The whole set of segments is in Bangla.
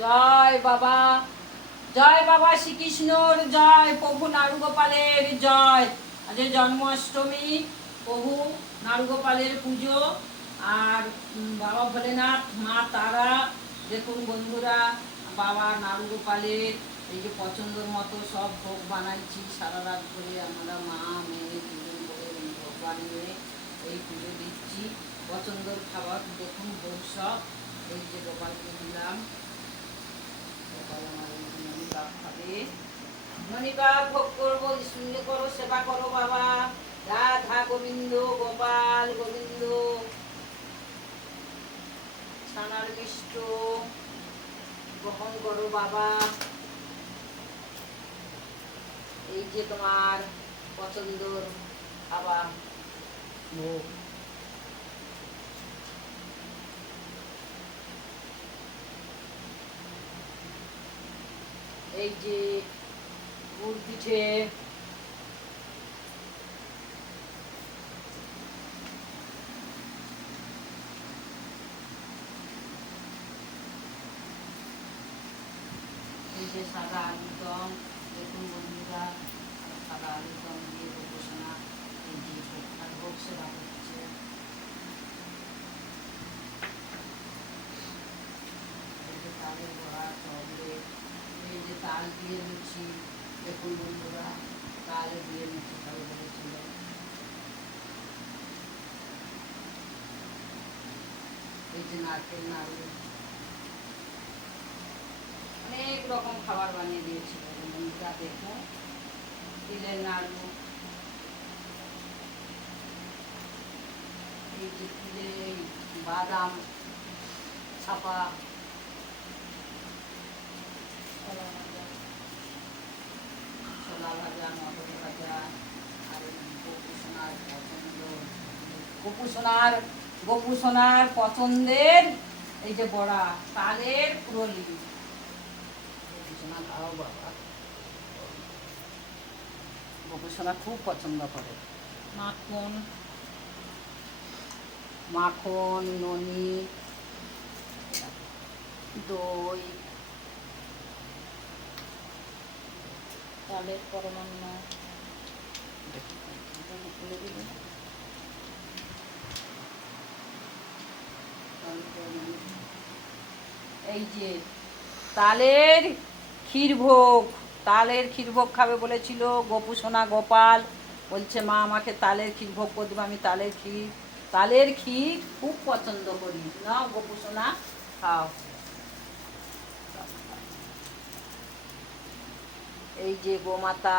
জয় বাবা, জয় বাবা শ্রীকৃষ্ণর জয়, প্রভু নারুগোপালের জয়। আজ জন্মাষ্টমী, প্রভু নারুগোপালের পুজো। আর বাবা ভোলেনাথ, মা তারা, দেখুন বন্ধুরা, বাবা নারুগোপালের এই যে পছন্দের মতো সব ভোগ বানাইছি সারা রাত ধরে। আমরা মা মেয়ে দুজন করে ভোগ বানিয়ে এই পুজো দিচ্ছি। পছন্দের খাবার দেখুন, ভোগ সব এই যে গোপালকে দিলাম। মণিবাগ ভোগ করবো, শূন্য করো, সেবা করো বাবা। রাধা গোবিন্দ, গোপাল গোবিন্দ, ছানার মিষ্ট গ্রহণ করো বাবা। এই যে তোমার পছন্দের খাবার ভোগ। এই যে গুড় পিঠে, এই যে সাদা আলুর দম, দেখুন বন্ধুরা, সাদা আলুর দম দিয়ে বসনা এই যে ভোগ ভোগ সেবা করছে। এই যে তালের বড়া, চকলেট, এই যে তাল দিয়ে লুচি, দেখুন বন্ধুরা, তাল দিয়ে লুচি খাবে বলেছিল। এই যে নারকেল নাড়ু, অনেক রকম খাবার বানিয়ে দিয়েছিল বন্ধুরা। দেখুন তিলের নাড়ু, এই যে তিলে বাদাম ছাপা, ছোলা ভাজা, মটর ভাজা, আর গোপু সোনার পছন্দের এই যে বড়া, তালের পুরলি। গোপু সোনা খুব পছন্দ করে। মাখন, মাখন, ননি, দই, তালের পরমান্ন, এই যে তালের ক্ষীরভোগ, তালের ক্ষীরভোগ খাবে বলেছিল গোপু সোনা। গোপাল বলছে মা আমাকে তালের ক্ষীরভোগ করে দেবে। আমি তালের ক্ষীর খুব পছন্দ করি। না গোপু সোনা, খাও। এই যে গোমাতা,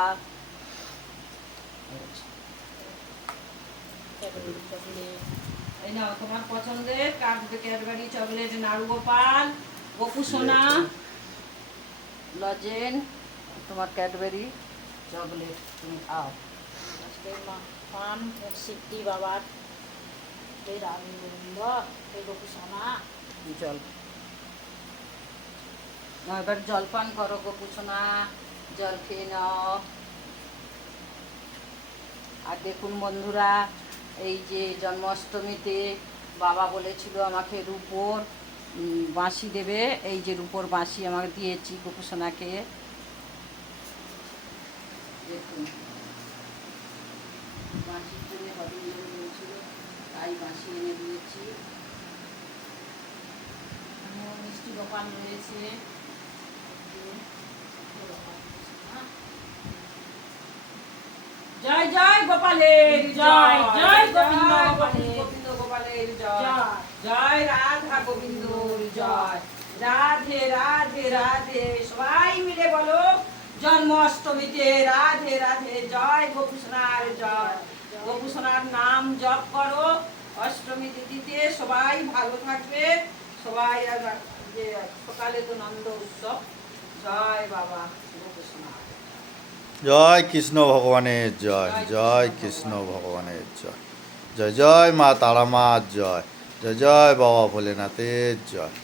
এই নাও তোমার পছন্দের ক্যাডবেরি চকলেট, নারুগোপাল, গোপু সোনা লজেন, তোমার ক্যাডবেরি চকলেট, তুমি খাও। আজকে পান সিদ্ধি বাবার, এই রানী গোবিন্দ, এই গোপু সোনা জল। এবার জলপান করো গোপু সোনা, জল খেয়ে নাও। আর দেখুন বন্ধুরা, এই যে জন্মাষ্টমীতে বাবা বলেছিল আমাকে রূপোর বাঁশি দেবে। এই যে রূপোর বাঁশি আমাকে দিয়েছি গোপু সোনাকে। দেখুন বাঁশি কিনে হবে বলেছিল, তাই বাঁশি এনে দিয়েছি। মিষ্টি দোকান রয়েছে। জয় জয় গোপালের জয়, জয় গোবিন্দ গোবিন্দ গোপালের জয়, জয় রাধা গোবিন্দর জয়। রাধে রাধে রাধে, সবাই মিলে বলো জন্মাষ্টমীতে রাধে রাধে। জয় গোপু সোনার জয়। গোপু সোনার নাম জপ করো অষ্টমী তিথিতে। সবাই ভালো থাকবে, সবাই। যে সকালে তো নন্দ উৎসব। জয় বাবা গোপু সোনার জয় কৃষ্ণ ভগবানের জয়, জয় কৃষ্ণ ভগবানের জয়, জয় জয় মা তারা মার জয়, জয় জয় বাবা ভোলেনাথের জয়।